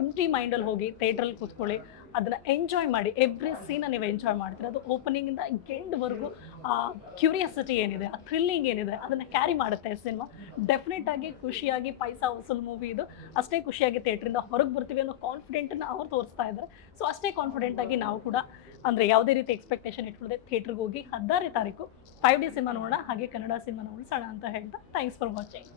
ಎಂಟಿ ಮೈಂಡಲ್ಲಿ ಹೋಗಿ ಥಿಯೇಟ್ರಲ್ಲಿ ಕೂತ್ಕೊಳ್ಳಿ ಅದನ್ನು ಎಂಜಾಯ್ ಮಾಡಿ ಎವ್ರಿ ಸೀನ ನೀವು ಎಂಜಾಯ್ ಮಾಡ್ತೀರ. ಅದು ಓಪನಿಂಗಿಂದ ಎಂಡ್ವರೆಗೂ ಆ ಕ್ಯೂರಿಯಾಸಿಟಿ ಏನಿದೆ, ಆ ಥ್ರಿಲ್ಲಿಂಗ್ ಏನಿದೆ, ಅದನ್ನು ಕ್ಯಾರಿ ಮಾಡುತ್ತೆ ಸಿನಿಮಾ ಡೆಫಿನೆಟ್ ಆಗಿ ಖುಷಿಯಾಗಿ ಪೈಸಾ ವಸೂಲ್ ಮೂವಿ ಇದು ಅಷ್ಟೇ ಖುಷಿಯಾಗಿ ಥಿಯೇಟ್ರಿಂದ ಹೊರಗೆ ಬರ್ತೀವಿ ಅನ್ನೋ ಕಾನ್ಫಿಡೆಂಟನ್ನು ಅವ್ರು ತೋರಿಸ್ತಾ ಇದ್ದಾರೆ ಸೊ ಅಷ್ಟೇ ಕಾನ್ಫಿಡೆಂಟ್ ಆಗಿ ನಾವು ಕೂಡ ಅಂದರೆ ಯಾವುದೇ ರೀತಿ ಎಕ್ಸ್ಪೆಕ್ಟೇಷನ್ ಇಟ್ಕೊಳ್ಳದೆ ಥಿಯೇಟ್ರಿಗೆ ಹೋಗಿ ಹದಿನಾರನೇ ತಾರೀಕು ಫೈವ್ ಡಿ ಸಿನಿಮಾ ನೋಡೋಣ, ಹಾಗೆ ಕನ್ನಡ ಸಿನಿಮಾ ನೋಡಿಸೋಣ ಅಂತ ಹೇಳ್ತಾ ಥ್ಯಾಂಕ್ಸ್ ಫಾರ್ ವಾಚಿಂಗ್